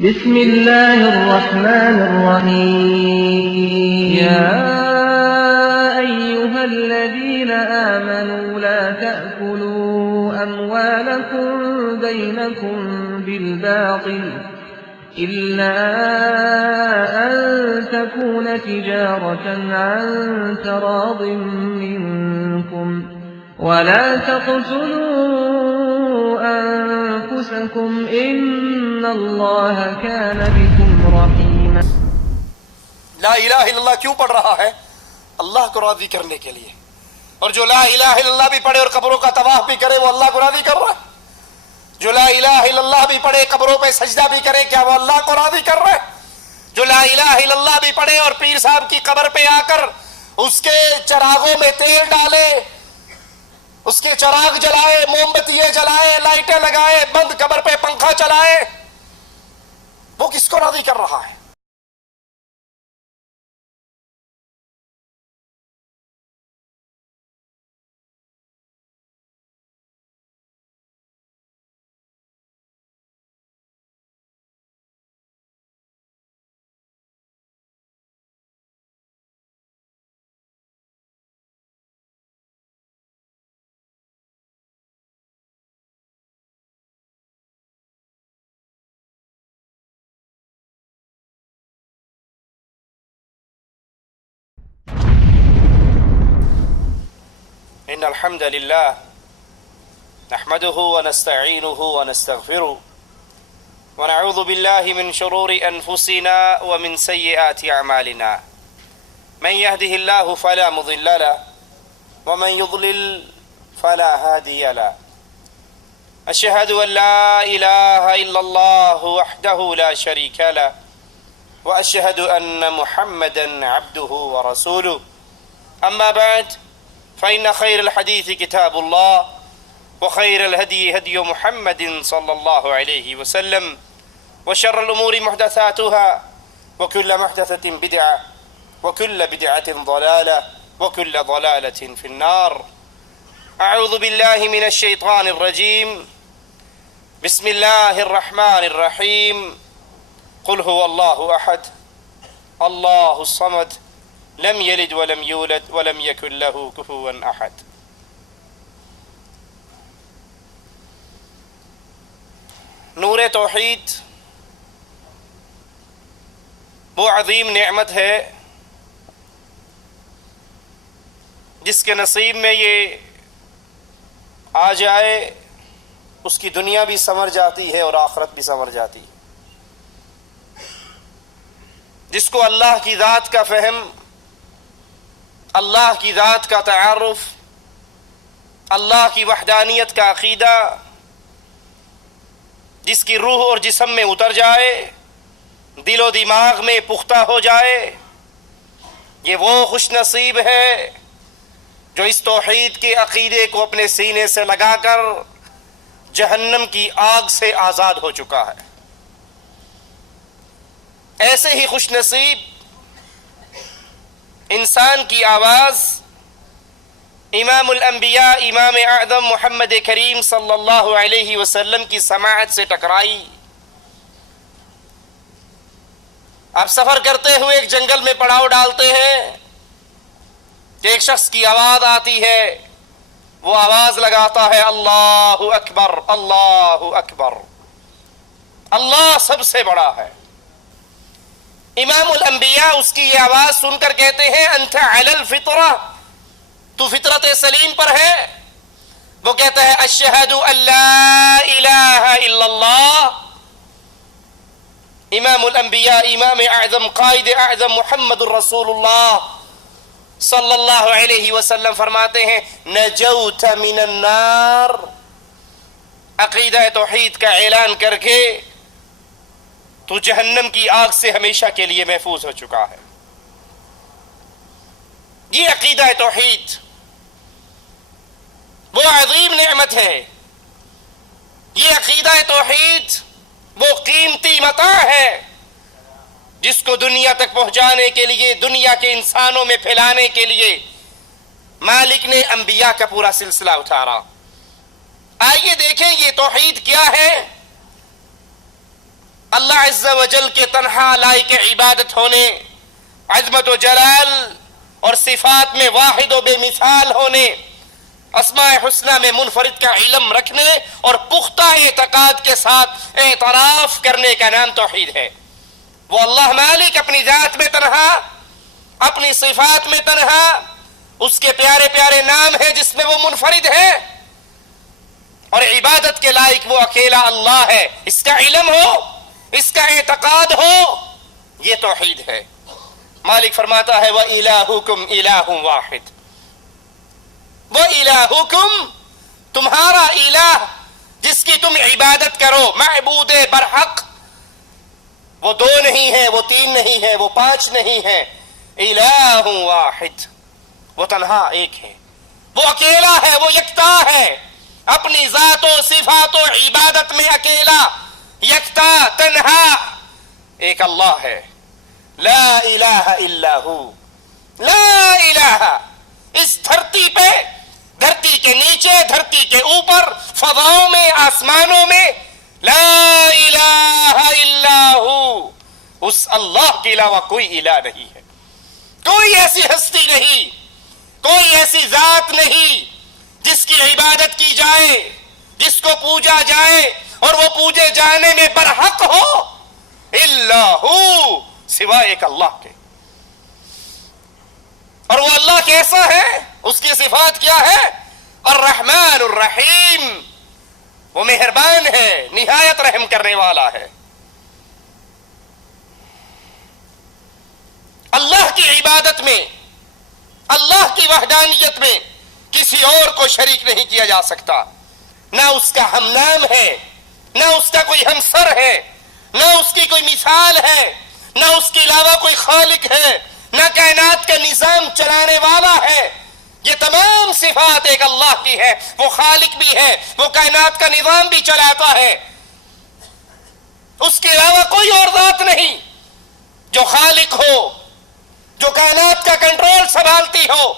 بسم الله الرحمن الرحيم يا أيها الذين آمنوا لا تأكلوا أموالكم بينكم بالباطل إلا أن تكون تجارة عن تراض منكم ولا تقتلوا أنفسكم إن الله كان بكم رحيما. لا الہ الا اللہ کیوں پڑھ رہا ہے؟ اللہ کو راضی کرنے کے لیے. اور جو لا الہ الا اللہ بھی پڑھے اور قبروں کا طواف بھی کرے وہ اللہ کو راضی کر رہا ہے. جو لا الہ الا اللہ بھی پڑھے قبروں پہ سجدہ بھی کرے کیا وہ اللہ کو راضی کر رہا ہے؟ جو لا الہ الا اللہ بھی پڑھے اور پیر صاحب کی قبر پہ آ کر اس کے چراغوں میں تیل ڈالے، اس کے چراغ جلائے، موم بتیاں جلائے، لائٹیں لگائے، بند قبر پہ پنکھا چلائے، وہ کس کو راضی کر رہا ہے؟ إن الحمد لله نحمده ونستعينه ونستغفره ونعوذ بالله من شرور أنفسنا ومن سيئات أعمالنا من يهده الله فلا مضل له ومن يضلل فلا هادي له أشهد أن لا إله إلا الله وحده لا شريك له وأشهد أن محمدا عبده ورسوله أما بعد فإن خير الحديث كتاب الله وخير الهدي هدي محمد صلى الله عليه وسلم وشر الأمور محدثاتها وكل محدثة بدعة وكل بدعة ضلالة وكل ضلالة في النار. أعوذ بالله من الشيطان الرجيم. بسم الله الرحمن الرحيم. قل هو الله أحد الله الصمد لم يلد ولم يولد ولم يكن له كفوا أحد. نور توحید وہ عظیم نعمت ہے جس کے نصیب میں یہ آ جائے اس کی دنیا بھی سنور جاتی ہے اور آخرت بھی سنور جاتی ہے. جس کو اللہ کی ذات کا فہم، اللہ کی ذات کا تعارف، اللہ کی وحدانیت کا عقیدہ جس کی روح اور جسم میں اتر جائے، دل و دماغ میں پختہ ہو جائے، یہ وہ خوش نصیب ہے جو اس توحید کے عقیدے کو اپنے سینے سے لگا کر جہنم کی آگ سے آزاد ہو چکا ہے. ایسے ہی خوش نصیب انسان کی آواز امام الانبیاء امام اعظم محمد کریم صلی اللہ علیہ وسلم کی سماعت سے ٹکرائی. آپ سفر کرتے ہوئے ایک جنگل میں پڑاؤ ڈالتے ہیں کہ ایک شخص کی آواز آتی ہے، وہ آواز لگاتا ہے اللہ اکبر اللہ اکبر، اللہ سب سے بڑا ہے. امام الانبیاء اس کی یہ آواز سن کر کہتے ہیں انت علی الفطرہ، تو فطرت سلیم پر ہے. وہ کہتا ہے اشہد ان لا الہ الا اللہ. امام الانبیاء امام اعظم قائد اعظم محمد الرسول اللہ صلی اللہ علیہ وسلم فرماتے ہیں نجوت من النار. عقیدہ توحید کا اعلان کر کے تو جہنم کی آگ سے ہمیشہ کے لیے محفوظ ہو چکا ہے. یہ عقیدہ توحید وہ عظیم نعمت ہے. یہ عقیدہ توحید وہ قیمتی متاع ہے جس کو دنیا تک پہنچانے کے لیے، دنیا کے انسانوں میں پھیلانے کے لیے مالک نے انبیاء کا پورا سلسلہ اتارا. آئیے دیکھیں یہ توحید کیا ہے. اللہ عز و جل کے تنہا لائق عبادت ہونے، عظمت و جلال اور صفات میں واحد و بے مثال ہونے، اسماء حسنہ میں منفرد کا علم رکھنے اور پختہ اعتقاد کے ساتھ اعتراف کرنے کا نام توحید ہے۔ وہ اللہ مالک اپنی ذات میں تنہا، اپنی صفات میں تنہا، اس کے پیارے پیارے نام ہے جس میں وہ منفرد ہے، اور عبادت کے لائق وہ اکیلا اللہ ہے۔ اس کا علم ہو، اس کا اعتقاد ہو، یہ توحید ہے۔ مالک فرماتا ہے وَإِلَٰهُكُمْ إِلَٰهٌ وَاحِدٌ، وَإِلَٰهُكُمْ، تمہارا الہ جس کی تم عبادت کرو، معبود برحق، وہ دو نہیں ہے، وہ تین نہیں ہے، وہ پانچ نہیں ہے، الہ واحد، وہ تنہا ایک ہے، وہ اکیلا ہے، وہ یکتا ہے، اپنی ذات و صفات و عبادت میں اکیلا، یکتا، تنہا ایک اللہ ہے۔ لا الہ الا ہو، لا الہ، اس دھرتی پہ، دھرتی کے نیچے، دھرتی کے اوپر، فضاؤں میں، آسمانوں میں، لا الہ الا ہو، اس اللہ کے علاوہ کوئی الہ نہیں ہے، کوئی ایسی ہستی نہیں، کوئی ایسی ذات نہیں جس کی عبادت کی جائے، جس کو پوجا جائے اور وہ پوجے جانے میں برحق ہو، الا ہو، سوائے ایک اللہ کے۔ اور وہ اللہ کیسا ہے؟ اس کی صفات کیا ہے؟ الرحمن الرحیم، وہ مہربان ہے، نہایت رحم کرنے والا ہے۔ اللہ کی عبادت میں، اللہ کی وحدانیت میں کسی اور کو شریک نہیں کیا جا سکتا، نہ اس کا ہم نام ہے، نہ اس کا کوئی ہمسر ہے، نہ اس کی کوئی مثال ہے، نہ اس کے علاوہ کوئی خالق ہے، نہ کائنات کا نظام چلانے والا ہے۔ یہ تمام صفات ایک اللہ کی ہے، وہ خالق بھی ہے، وہ کائنات کا نظام بھی چلاتا ہے، اس کے علاوہ کوئی اور ذات نہیں جو خالق ہو، جو کائنات کا کنٹرول سنبھالتی ہو،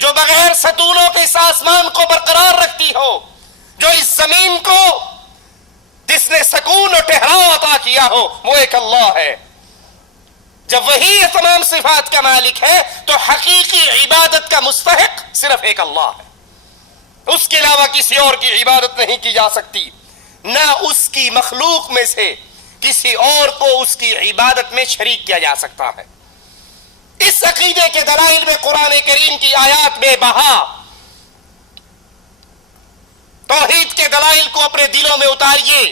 جو بغیر ستونوں کے اس آسمان کو برقرار رکھتی ہو، جو اس زمین کو جس نے سکون اور ٹھہراؤ عطا کیا ہو، وہ ایک اللہ ہے۔ جب وہی یہ تمام صفات کا مالک ہے تو حقیقی عبادت کا مستحق صرف ایک اللہ ہے، اس کے علاوہ کسی اور کی عبادت نہیں کی جا سکتی، نہ اس کی مخلوق میں سے کسی اور کو اس کی عبادت میں شریک کیا جا سکتا ہے۔ اس عقیدے کے دلائل میں قرآن کریم کی آیات بے بہا، توحید کے دلائل کو اپنے دلوں میں اتاریے،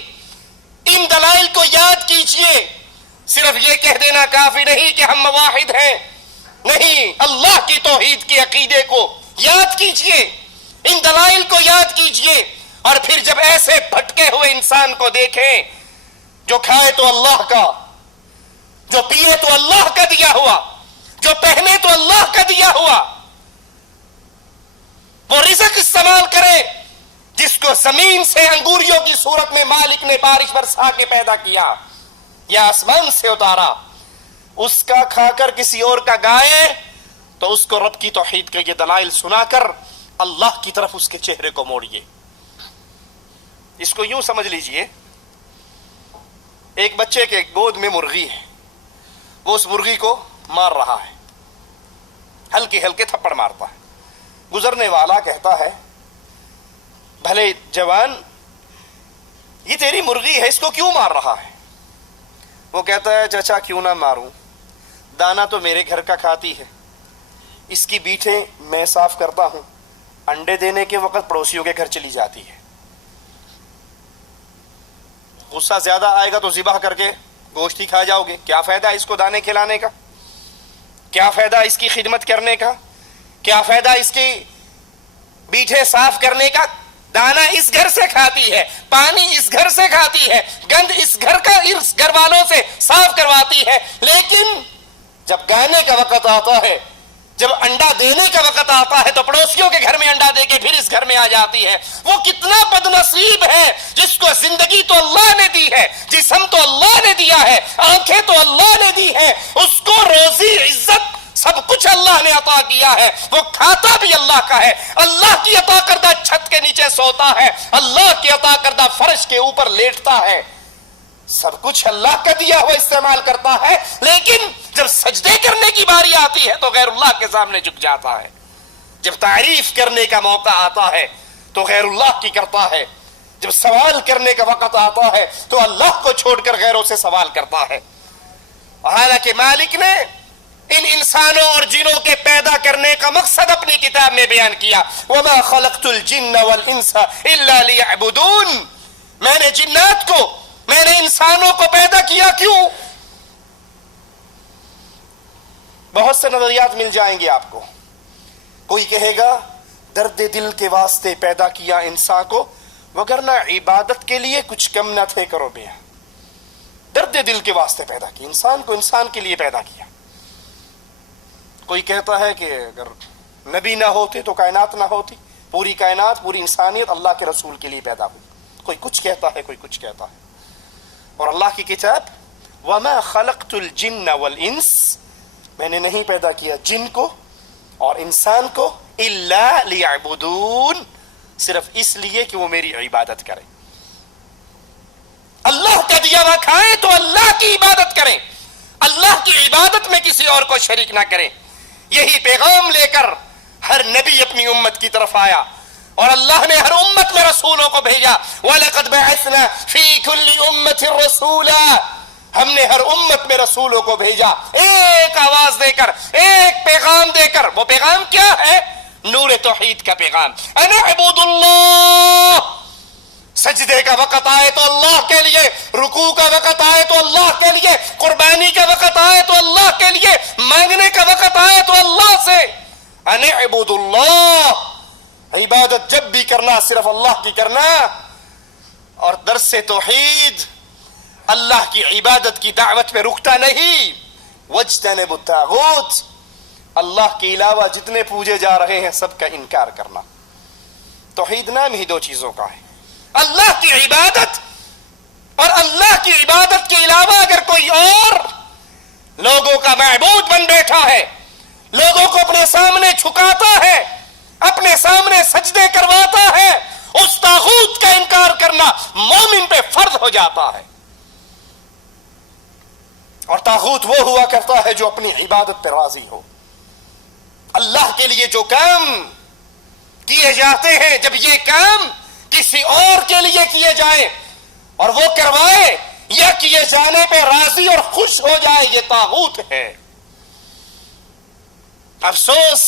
ان دلائل کو یاد کیجئے۔ صرف یہ کہہ دینا کافی نہیں کہ ہم واحد ہیں، نہیں، اللہ کی توحید کے عقیدے کو یاد کیجئے، ان دلائل کو یاد کیجئے، اور پھر جب ایسے بھٹکے ہوئے انسان کو دیکھیں جو کھائے تو اللہ کا، جو پیے تو اللہ کا دیا ہوا، جو پہنے تو اللہ کا دیا ہوا، وہ رزق استعمال کرے جس کو زمین سے انگوریوں کی صورت میں مالک نے بارش برسا کے پیدا کیا یا آسمان سے اتارا، اس کا کھا کر کسی اور کا گائے تو اس کو رب کی توحید کے یہ دلائل سنا کر اللہ کی طرف اس کے چہرے کو موڑیے۔ اس کو یوں سمجھ لیجئے، ایک بچے کے گود میں مرغی ہے، وہ اس مرغی کو مار رہا ہے، ہلکے ہلکے تھپڑ مارتا ہے، گزرنے والا کہتا ہے بھلے جوان، یہ تیری مرغی ہے، اس کو کیوں مار رہا ہے؟ وہ کہتا ہے چچا کیوں نہ ماروں، دانا تو میرے گھر کا کھاتی ہے، اس کی بیٹھیں میں صاف کرتا ہوں، انڈے دینے کے وقت پڑوسیوں کے گھر چلی جاتی ہے، غصہ زیادہ آئے گا تو ذبح کر کے گوشت ہی کھا جاؤ گے، کیا فائدہ اس کو دانے کھلانے کا، کیا فائدہ اس کی خدمت کرنے کا، کیا فائدہ اس کی بیٹھے صاف کرنے کا؟ دانا اس گھر سے کھاتی ہے، پانی اس گھر سے کھاتی ہے، گند اس گھر کا اس گھر والوں سے صاف کرواتی ہے، لیکن جب گانے کا وقت آتا ہے، جب انڈا دینے کا وقت آتا ہے تو پڑوسیوں کے گھر میں انڈا دے کے پھر اس گھر میں آ جاتی ہے۔ وہ کتنا بد نصیب ہے جس کو زندگی تو اللہ نے دی ہے، جسم تو اللہ نے دیا ہے، آنکھیں تو اللہ نے دی ہے، اس کو روزی عزت سب کچھ اللہ نے عطا کیا ہے، وہ کھاتا بھی اللہ کا ہے، اللہ کی عطا کردہ چھت کے نیچے سوتا ہے، اللہ کی عطا کردہ فرش کے اوپر لیٹتا ہے، سب کچھ اللہ کا دیا ہوا استعمال کرتا ہے، لیکن جب سجدے کرنے کی باری آتی ہے تو غیر اللہ کے سامنے جھک جاتا ہے، جب تعریف کرنے کا موقع آتا ہے تو غیر اللہ کی کرتا ہے، جب سوال کرنے کا وقت آتا ہے تو اللہ کو چھوڑ کر غیروں سے سوال کرتا ہے۔ حالانکہ مالک نے ان انسانوں اور جنوں کے پیدا کرنے کا مقصد اپنی کتاب میں بیان کیا، وَمَا خَلَقْتُ الْجِنَّ وَالْإِنسَ إِلَّا لِيَعْبُدُونَ، میں نے جنات کو، میں نے انسانوں کو پیدا کیا کیوں؟ بہت سے نظریات مل جائیں گے آپ کو۔ کوئی کہے گا درد دل کے واسطے پیدا کیا انسان کو، وگرنہ عبادت کے لیے کچھ کم نہ تھے کرو بیا۔ درد دل کے واسطے پیدا کیا انسان کو، انسان کے لیے پیدا کیا۔ کوئی کہتا ہے کہ اگر نبی نہ ہوتے تو کائنات نہ ہوتی، پوری کائنات، پوری انسانیت اللہ کے رسول کے لیے پیدا ہوئی۔ کوئی کچھ کہتا ہے، کوئی کچھ کہتا ہے۔ اور اللہ کی کتاب وَمَا خَلَقْتُ الْجِنَّ وَالْإِنسَ، میں نے نہیں پیدا کیا جن کو اور انسان کو، إِلَّا لِيَعْبُدُونَ، صرف اس لیے کہ وہ میری عبادت کریں۔ اللہ کا دیا ہوا کھائیں تو اللہ کی عبادت کریں، اللہ کی عبادت میں کسی اور کو شریک نہ کریں۔ یہی پیغام لے کر ہر نبی اپنی امت کی طرف آیا، اور اللہ نے ہر امت میں رسولوں کو بھیجا۔ وَلَقَدْ بَعَثْنَا فِي كُلِّ أُمَّةٍ رَسُولًا، ہم نے ہر امت میں رسولوں کو بھیجا، ایک آواز دے کر، ایک پیغام دے کر۔ وہ پیغام کیا ہے؟ نور توحید کا پیغام، اَنِ اعْبُدُوا اللَّهَ۔ سجدے کا وقت آئے تو اللہ کے لیے، رکوع کا وقت آئے تو اللہ کے لیے، قربانی کا وقت آئے تو اللہ کے لیے، مانگنے کا وقت آئے تو اللہ سے، اَنِ اعْبُدُوا اللَّهَ۔ عبادت جب بھی کرنا صرف اللہ کی کرنا، اور درس توحید اللہ کی عبادت کی دعوت پہ رکتا نہیں۔ وَاجْتَنِبُوا الطَّاغُوتَ، اللہ کے علاوہ جتنے پوجے جا رہے ہیں سب کا انکار کرنا۔ توحید نام ہی دو چیزوں کا ہے، اللہ کی عبادت، اور اللہ کی عبادت کے علاوہ اگر کوئی اور لوگوں کا معبود بن بیٹھا ہے، لوگوں کو اپنے سامنے جھکاتا ہے، اپنے سامنے سجدے کرواتا ہے، اس طاغوت کا انکار کرنا مومن پہ فرض ہو جاتا ہے۔ اور طاغوت وہ ہوا کرتا ہے جو اپنی عبادت پہ راضی ہو۔ اللہ کے لیے جو کام کیے جاتے ہیں، جب یہ کام کسی اور کے لیے کیے جائیں اور وہ کروائے یا کیے جانے پہ راضی اور خوش ہو جائے، یہ طاغوت ہے۔ افسوس،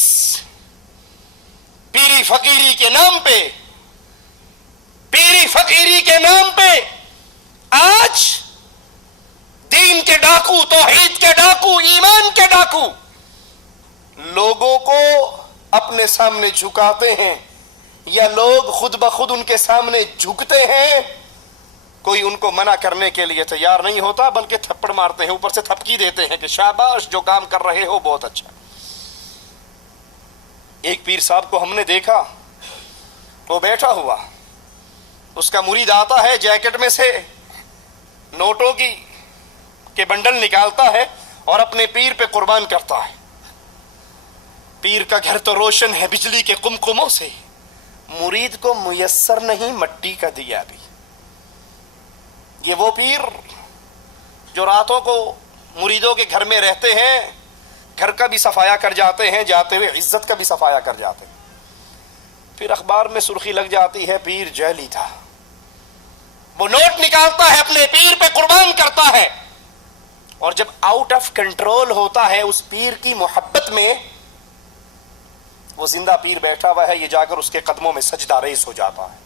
پیری فقیری کے نام پہ، پیری فقیری کے نام پہ آج دین کے ڈاکو، توحید کے ڈاکو، ایمان کے ڈاکو لوگوں کو اپنے سامنے جھکاتے ہیں، یا لوگ خود بخود ان کے سامنے جھکتے ہیں۔ کوئی ان کو منع کرنے کے لیے تیار نہیں ہوتا، بلکہ تھپڑ مارتے ہیں، اوپر سے تھپکی دیتے ہیں کہ شاباش، جو کام کر رہے ہو بہت اچھا۔ ایک پیر صاحب کو ہم نے دیکھا، وہ بیٹھا ہوا، اس کا مرید آتا ہے، جیکٹ میں سے نوٹوں کے بنڈل نکالتا ہے اور اپنے پیر پہ قربان کرتا ہے۔ پیر کا گھر تو روشن ہے بجلی کے قمقموں سے، مرید کو میسر نہیں مٹی کا دیا بھی۔ یہ وہ پیر جو راتوں کو مریدوں کے گھر میں رہتے ہیں، گھر کا بھی صفایا کر جاتے ہیں، جاتے ہوئے عزت کا بھی صفایا کر جاتے ہیں۔ پھر اخبار میں سرخی لگ جاتی ہے پیر جعلی تھا، وہ نوٹ نکالتا ہے، اپنے پیر پہ قربان کرتا ہے، اور جب آؤٹ آف کنٹرول ہوتا ہے اس پیر کی محبت میں، وہ زندہ پیر بیٹھا ہوا ہے، یہ جا کر اس کے قدموں میں سجدہ ریز ہو جاتا ہے۔